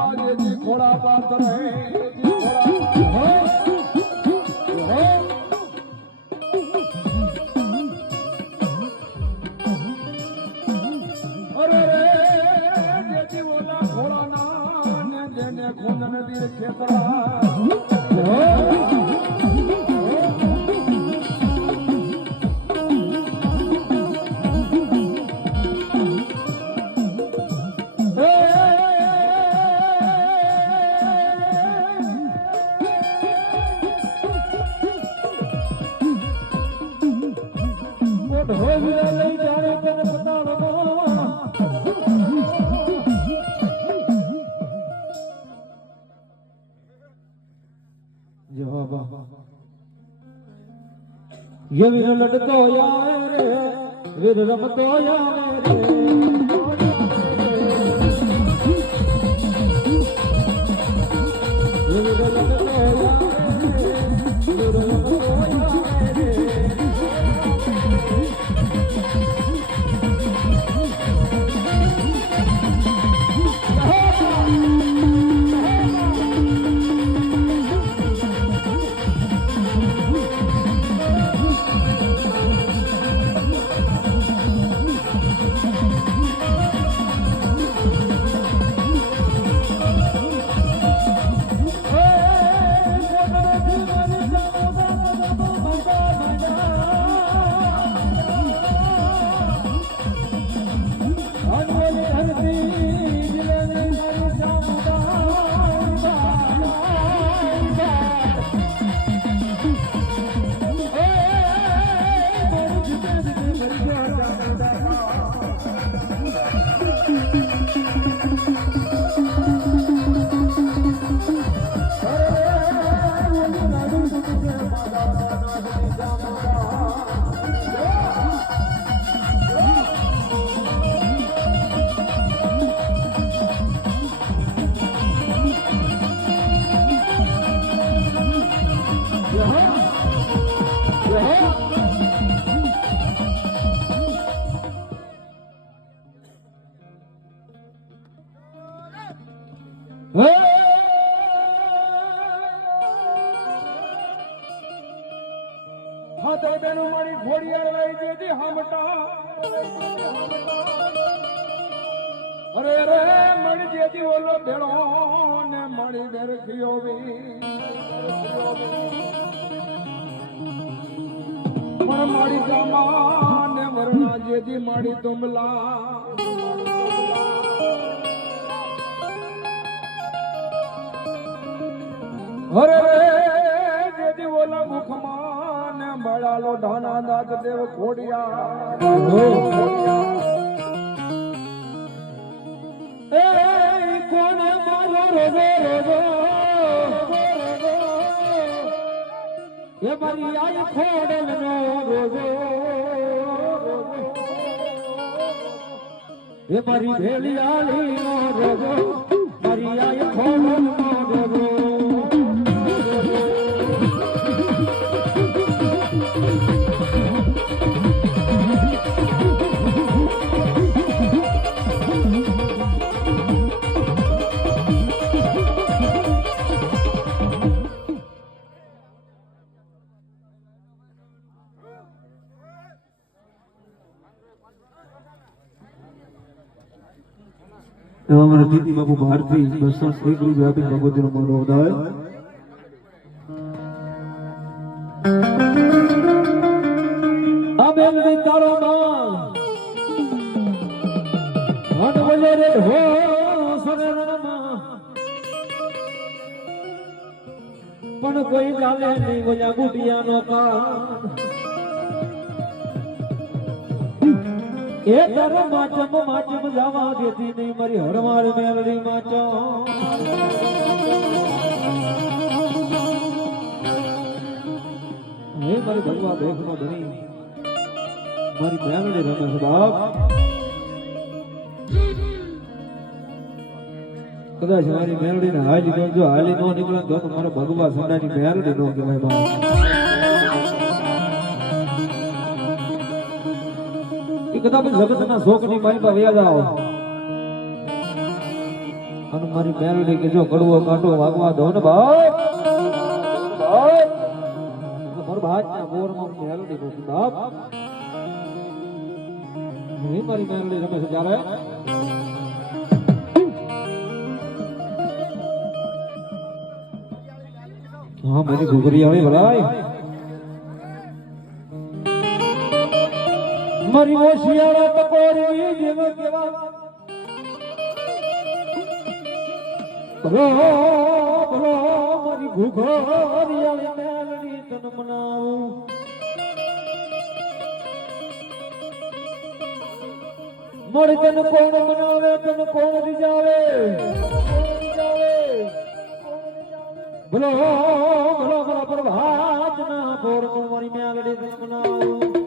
બાજેજી ખોળા પાત્ર અરે રે જેજી ઓલા ખોળાના ને જેને ખૂન નદી ખેતરા ये वीर लड़तो यार रे वीर रमतो यार रे ये वीर लड़तो यार रे वीर रमतो यार रे હાથો બેનો મારી ઘોડિયાર લઈ દેતી હામટા અરે રે મળી જેતી ઓલો ભેળો ને મળી બેરખીઓ પણ મારી જામા ને વરણા જેતી મારી તુંબલા અરે રે જેતી ઓલા મુખમાં ને મળાલો ઢાના દાત દેવ ખોડિયા એ કોને મારો રોજો એ મારી આઈ ખોડલ નો રોજો એ મારી ભેલિયાળી નો રોજો મારી આઈ ખોડલ નો રોજો हमारे दीदी बाबू भारती 201 रुपया आपी भगवती नो मोनो उदाय अबे में तारो मां हट बजे रे हो सरे रमा पण कोई गाले नहीं गोया गुटिया नो का એ તાર માચમ જવા દેતી નહીં મારી હરમાર મેલડી માચો હે મારી ભગવા દેખનો ધણી મારી મેલડી રમે છે બાપ કદાચ મારી મેલડી ને હાજી ગયો જો હાલી નો નીકળે તો મારો ભગવા સંડાની મેલડી નો કહેવાય બાપ કદાચ જગતના શોકની માલિકા વ્યાજ આવો અને મારી મેલડી કે જો કડવો કાંટો વાગવા દો ને બાપ મારા ભાતના બોરમાં મેલડી બોલી બાપ મારી મેલડી રમે છે જ્યારે હા મારી ઘૂઘરી આવી ભલાઈ મારી ઓશિયાળા ટકોરી જેવ કેવા ભલો ભલો મારી ઘૂઘરી આવી મેલડી તન મનાવું મોડી તન કોણ મનાવે તન કોણ રીજાવે ભલો ભલો ભલો પ્રભાત ના પોર મારી મેલડી તન મનાવું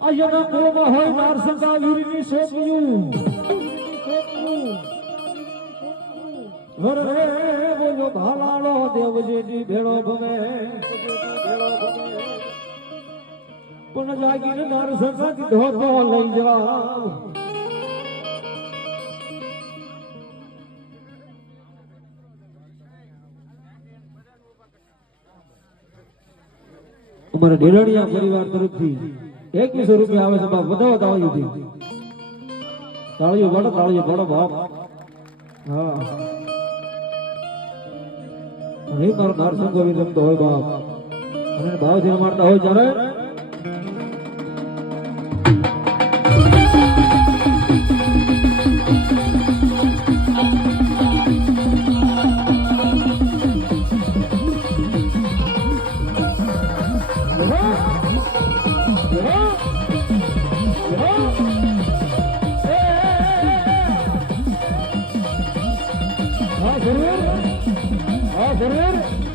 અયના કુળમાં હોય નારસંગા વીરની શોભ્યું હરે બોલો ભાલાળો દેવજીની ભેળો ભમે પણ જાગીને નારસંગા કીધો તો લઈ જાવ અમારા ડેરડિયા પરિવાર તરફથી 2100 રૂપિયા આવે છે બાપ વધાવો તાળીઓથી તાળીઓ પાડો બાપ હા અને મારો નારસંગ ગોવિંદ રમતો હોય બાપ અને ભાવથી રમાડતા હોય જ્યારે જરૂર